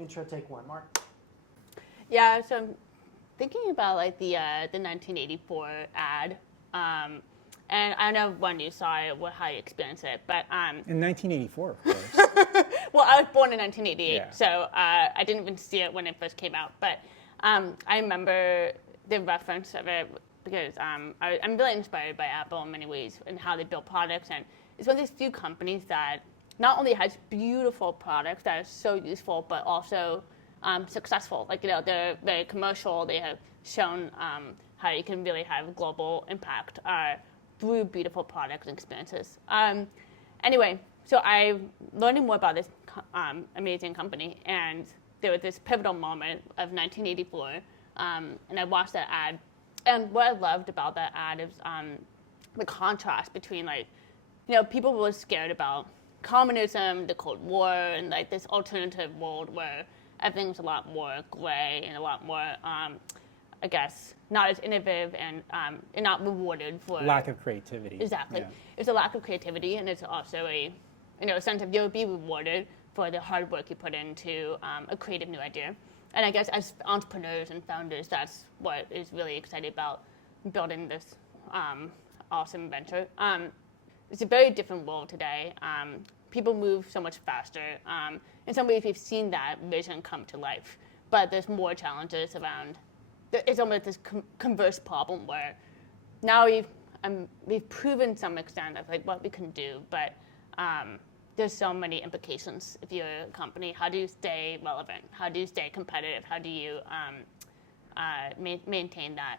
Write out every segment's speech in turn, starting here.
Intro take one, Mark. Yeah, so I'm thinking about like the 1984 ad, and I don't know when you saw it or how you experienced it, but In 1984, of course. well, I was born in 1988, Yeah. so I didn't even see it when it first came out. But I remember the reference of it because I'm really inspired by Apple in many ways and how they build products, and it's one of these few companies that not only has beautiful products that are so useful, but also successful. Like, they're very commercial. They have shown how you can really have global impact through beautiful products and experiences. Anyway, so I'm learning more about this amazing company, and there was this pivotal moment of 1984, and I watched that ad. And what I loved about that ad is the contrast between, like, people were scared about communism, the Cold War, and like this alternative world where everything's a lot more gray and a lot more, I guess, not as innovative and not rewarded for Lack of creativity. Exactly, Yeah. it's a lack of creativity, and it's also a sense of you'll be rewarded for the hard work you put into a creative new idea. And I guess as entrepreneurs and founders, that's what is really exciting about building this awesome venture. It's a very different world today. People move so much faster. In some ways, we've seen that vision come to life. But there's more challenges around. It's almost this converse problem where now we've proven some extent of like what we can do, but there's so many implications if you're a company. How do you stay relevant? How do you stay competitive? How do you maintain that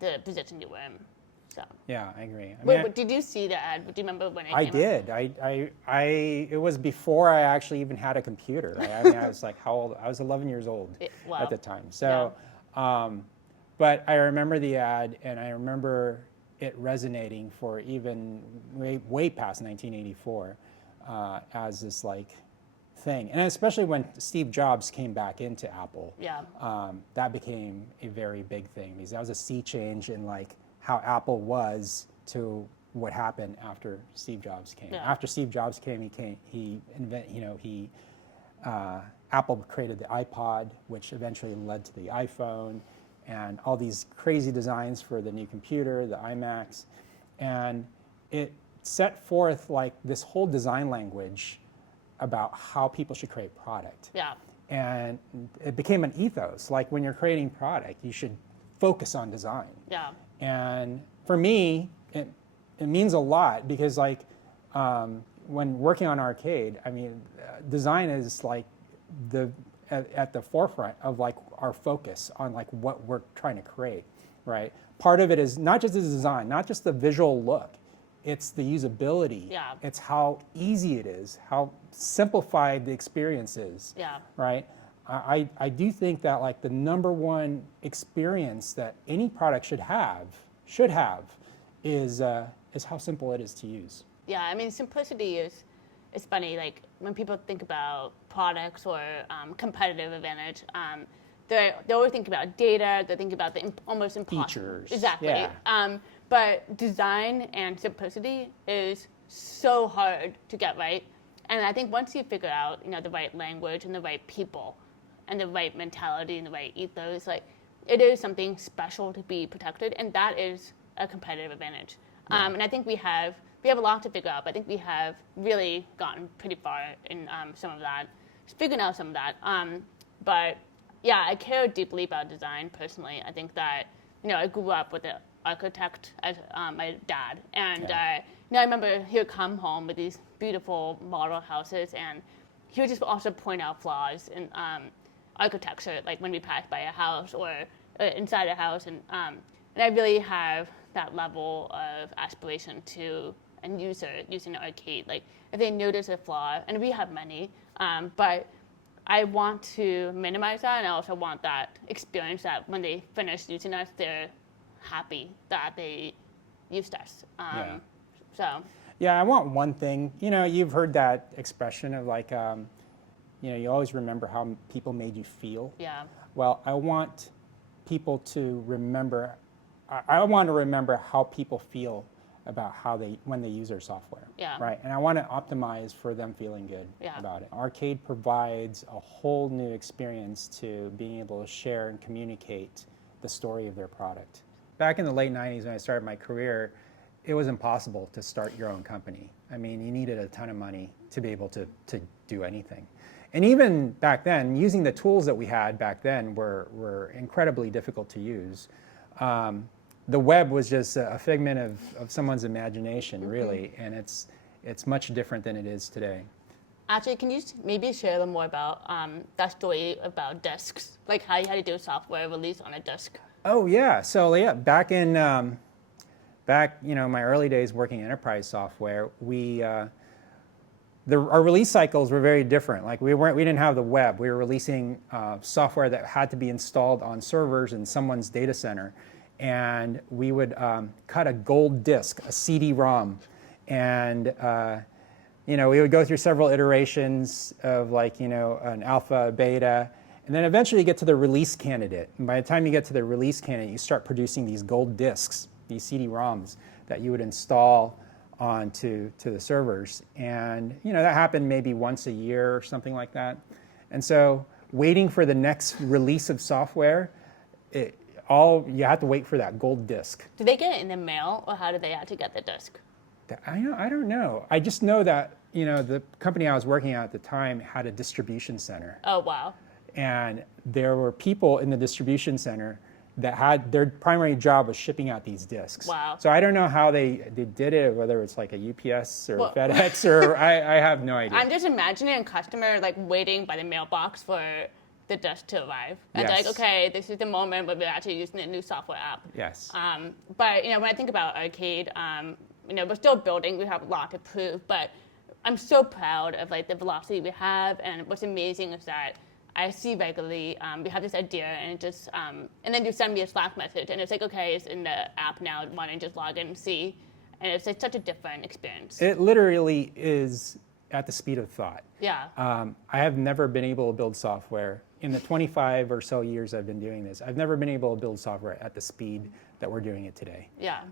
the position you were in? So. Yeah, I agree. Wait, did you see the ad? Do you remember when it came I did. It was before I actually even had a computer. I was like, how old? I was 11 years old at the time. So, but I remember the ad, and I remember it resonating for even way past 1984 as this like thing, and especially when Steve Jobs came back into Apple. Yeah. That became a very big thing because that was a sea change in like how Apple was to what happened after Steve Jobs came. Yeah. After Steve Jobs came, Apple created the iPod, which eventually led to the iPhone, and all these crazy designs for the new computer, the iMacs, and it set forth like this whole design language about how people should create product. Yeah. And it became an ethos. Like when you're creating product, you should focus on design. Yeah. And for me, it means a lot because like when working on Arcade, I mean, design is like at the forefront of like our focus on like what we're trying to create, right? Part of it is not just the design, not just the visual look, it's the usability. Yeah. It's how easy it is, how simplified the experience is. Yeah. Right? I do think that like the number one experience that any product should have is how simple it is to use. Yeah, I mean, simplicity is funny. Like when people think about products or competitive advantage, they always think about data. They think about the almost impossible Features. Exactly. Yeah. But design and simplicity is so hard to get right. And I think once you figure out, the right language and the right people, and the right mentality and the right ethos, like it is something special to be protected, and that is a competitive advantage. Yeah. And I think we have a lot to figure out, but I think we have really gotten pretty far in some of that, figuring out some of that. But yeah, I care deeply about design personally. I think that I grew up with an architect as my dad, and I remember he would come home with these beautiful model houses, and he would just also point out flaws in architecture, like when we pass by a house or inside a house, and I really have that level of aspiration to a user using an Arcade. Like if they notice a flaw, and we have many, but I want to minimize that, and I also want that experience that when they finish using us, they're happy that they used us. So. Yeah, I want one thing. You've heard that expression of like. You always remember how people made you feel. Yeah. Well, I want people to remember. I want to remember how people feel about when they use our software. Yeah. Right. And I want to optimize for them feeling good about it. Arcade provides a whole new experience to being able to share and communicate the story of their product. Back in the late 90s when I started my career, it was impossible to start your own company. I mean, you needed a ton of money to be able to do anything. And even back then, using the tools that we had back then were incredibly difficult to use. The web was just a figment of someone's imagination, really, and it's much different than it is today. Actually, can you maybe share a little more about that story about disks, like how you had to do a software release on a disk? Oh yeah, so yeah, back in my early days working enterprise software, our release cycles were very different. Like we didn't have the web. We were releasing software that had to be installed on servers in someone's data center, and we would cut a gold disk, a CD-ROM, and we would go through several iterations of an alpha, beta, and then eventually you get to the release candidate. And by the time you get to the release candidate, you start producing these gold disks, these CD-ROMs that you would install onto the servers. And that happened maybe once a year or something like that. And so waiting for the next release of software, you have to wait for that gold disk. Did they get it in the mail, or how did they actually get the disk? I don't know. I just know that the company I was working at the time had a distribution center. Oh, wow. And there were people in the distribution center that had their primary job was shipping out these disks. Wow. So I don't know how they did it, whether it's like a UPS or FedEx or I have no idea. I'm just imagining a customer waiting by the mailbox for the disk to arrive. And yes. Okay, this is the moment where we're actually using a new software app. Yes. But when I think about Arcade, we're still building. We have a lot to prove, but I'm so proud of the velocity we have. And what's amazing is that I see regularly, we have this idea, and it just, and then you send me a Slack message, and it's okay, it's in the app now. Why don't you just log in and see? And it's such a different experience. It literally is at the speed of thought. Yeah. I have never been able to build software in the 25 or so years I've been doing this. I've never been able to build software at the speed that we're doing it today. Yeah.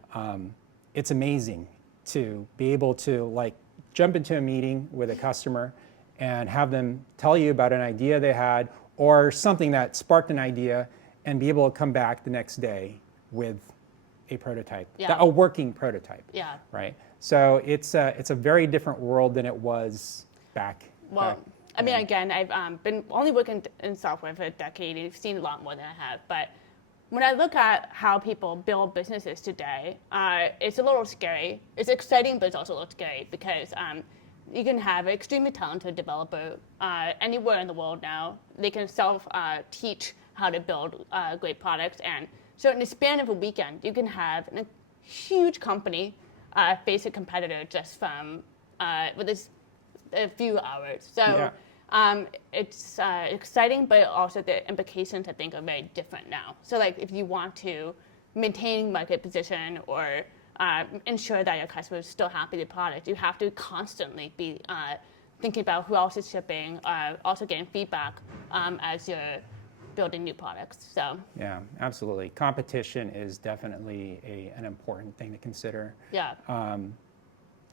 It's amazing to be able to jump into a meeting with a customer and have them tell you about an idea they had or something that sparked an idea, and be able to come back the next day with a prototype, a working prototype. Yeah. Right. So it's a very different world than it was back. Well, I mean, again, I've been only working in software for a decade, and you've seen a lot more than I have. But when I look at how people build businesses today, it's a little scary. It's exciting, but it's also a little scary because you can have an extremely talented developer anywhere in the world now. They can self-teach how to build great products. And so in the span of a weekend, you can have a huge company face a competitor just from with a few hours. So it's exciting, but also the implications, I think, are very different now. So if you want to maintain market position or ensure that your customers are still happy with the product, you have to constantly be thinking about who else is shipping, also getting feedback as you're building new products. So yeah, absolutely. Competition is definitely an important thing to consider. Yeah.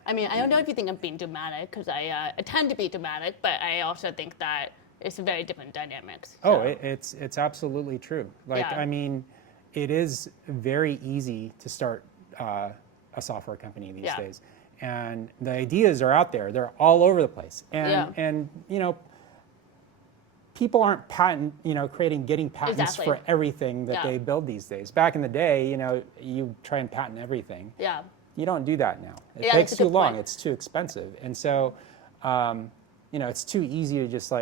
I mean, I don't know if you think I'm being dramatic, because I tend to be dramatic, but I also think that it's very different dynamics. So. Oh, it's absolutely true. I mean, it is very easy to start a software company these days, and the ideas are out there. They're all over the place, and people aren't getting patents for everything that they build these days. Back in the day, you try and patent everything. Yeah. You don't do that now. It takes too long. It's too expensive, and so it's too easy to just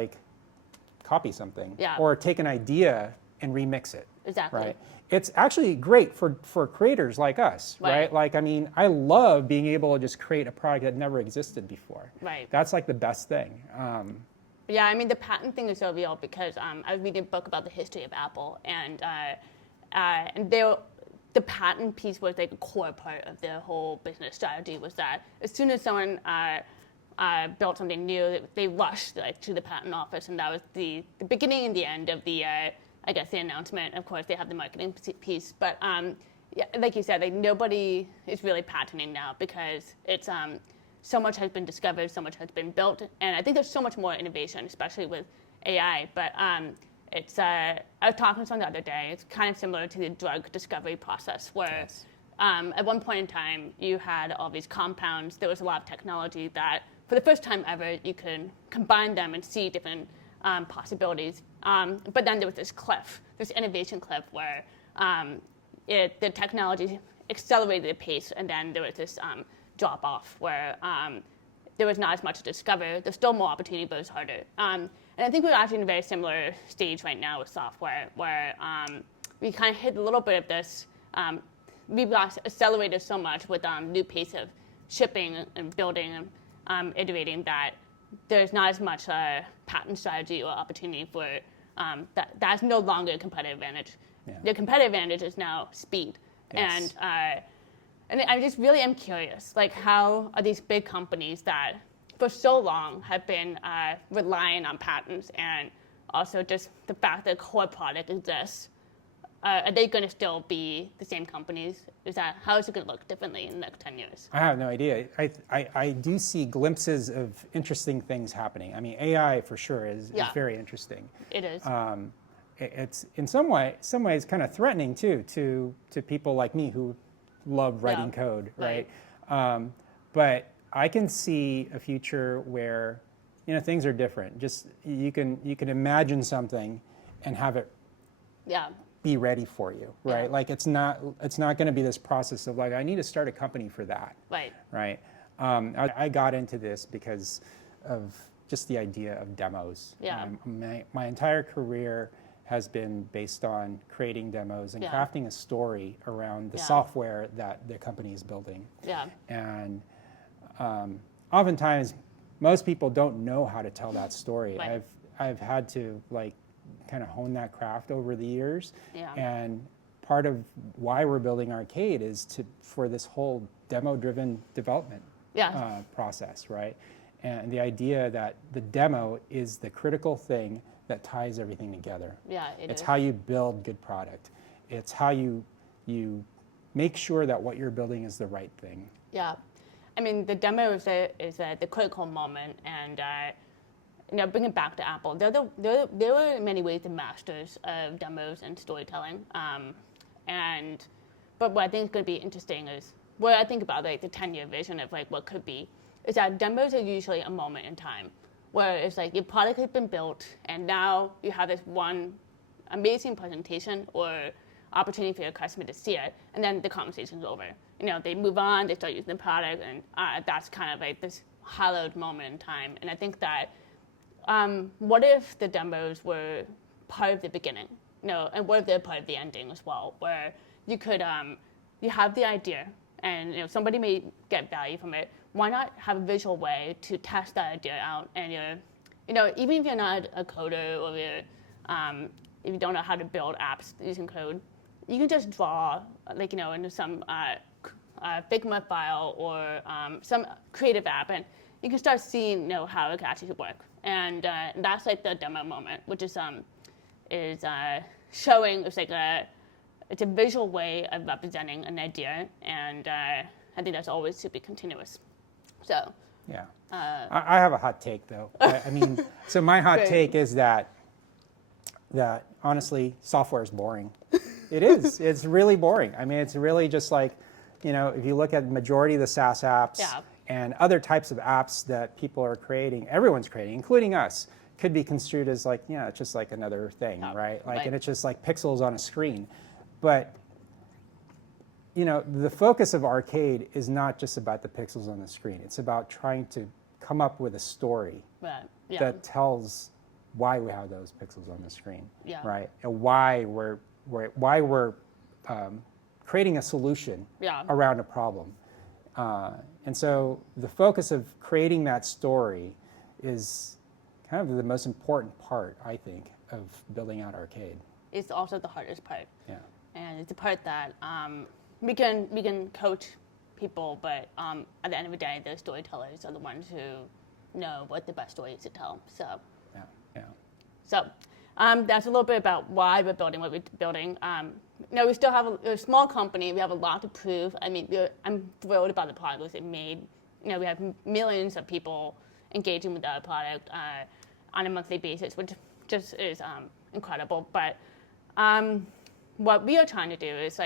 copy something or take an idea and remix it. Exactly. Right. It's actually great for creators like us, right? I mean, I love being able to just create a product that never existed before. Right. That's the best thing. Yeah, I mean, the patent thing is so real because I was reading a book about the history of Apple, and the patent piece was a core part of their whole business strategy. Was that as soon as someone built something new, they rushed to the patent office, and that was the beginning and the end of the I guess the announcement. Of course, they have the marketing piece, but Yeah, like you said, like nobody is really patenting now because it's so much has been discovered, so much has been built, and I think there's so much more innovation, especially with AI. But it's I was talking to someone the other day. It's kind of similar to the drug discovery process, where at one point in time you had all these compounds. There was a lot of technology that, for the first time ever, you could combine them and see different possibilities. But then there was this innovation cliff, where the technology accelerated the pace, and then there was this drop off where there was not as much to discover. There's still more opportunity, but it's harder. And I think we're actually in a very similar stage right now with software, where we kind of hit a little bit of this. We've got accelerated so much with new pace of shipping and building and iterating that there's not as much patent strategy or opportunity for that's no longer a competitive advantage. Yeah. The competitive advantage is now speed. Yes. And I just really am curious, like how are these big companies that for so long have been relying on patents and also just the fact that a core product exists, are they going to still be the same companies? How is it going to look differently in the next 10 years? I have no idea. I do see glimpses of interesting things happening. I mean, AI for sure is very interesting. It is. It's in some ways kind of threatening too to people like me who love writing code, right? But I can see a future where things are different. Just you can imagine something and have it be ready for you, right? Yeah. Like it's not going to be this process of like I need to start a company for that, right? I got into this because of just the idea of demos. Yeah. My entire career has been based on creating demos and crafting a story around the software that the company is building. Yeah. And oftentimes, most people don't know how to tell that story. Right. I've had to kind of hone that craft over the years. Yeah. And part of why we're building Arcade is for this whole demo-driven development process, right? And the idea that the demo is the critical thing that ties everything together. Yeah, it's how you build good product. It's how you make sure that what you're building is the right thing. Yeah, I mean the demo is the critical moment, and bring it back to Apple. They were in many ways the masters of demos and storytelling. But what I think is going to be interesting is what I think about the 10-year vision of what could be is that demos are usually a moment in time, where it's your product has been built and now you have this one amazing presentation or opportunity for your customer to see it, and then the conversation's over. They move on, they start using the product, and that's kind of this hallowed moment in time. And I think that what if the demos were part of the beginning, and what if they're part of the ending as well, where you could you have the idea and somebody may get value from it. Why not have a visual way to test that idea out? And even if you're not a coder or if you don't know how to build apps using code, you can just draw into some Figma file or some creative app, and you can start seeing how it can actually work. And that's the demo moment, which is showing it's a visual way of representing an idea, and I think that's always to be continuous. So yeah, I have a hot take though. I mean, so my hot take is that honestly, software is boring. It is. It's really boring. I mean, it's really just if you look at the majority of the SaaS apps and other types of apps that people are creating, everyone's creating, including us, could be construed as it's just another thing, right? And it's just pixels on a screen. But the focus of Arcade is not just about the pixels on the screen. It's about trying to come up with a story that tells why we have those pixels on the screen, right? And why we're creating a solution around a problem. And so the focus of creating that story is kind of the most important part, I think, of building out Arcade. It's also the hardest part. Yeah. And it's the part that we can coach people, but at the end of the day, the storytellers are the ones who know what the best story is to tell. So yeah. So That's a little bit about why we're building what we're building. We still have a small company. We have a lot to prove. I mean, I'm thrilled about the progress it made. We have millions of people engaging with our product on a monthly basis, which just is incredible. But what we are trying to do is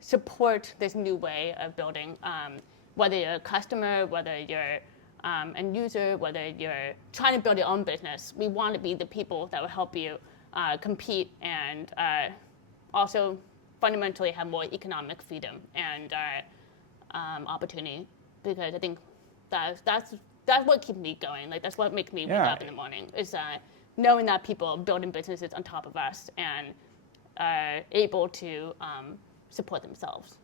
support this new way of building. Whether you're a customer, whether you're end user, whether you're trying to build your own business, we want to be the people that will help you compete and also fundamentally have more economic freedom and opportunity. Because I think that's what keeps me going. That's what makes me wake up in the morning is knowing that people are building businesses on top of us and are able to support themselves.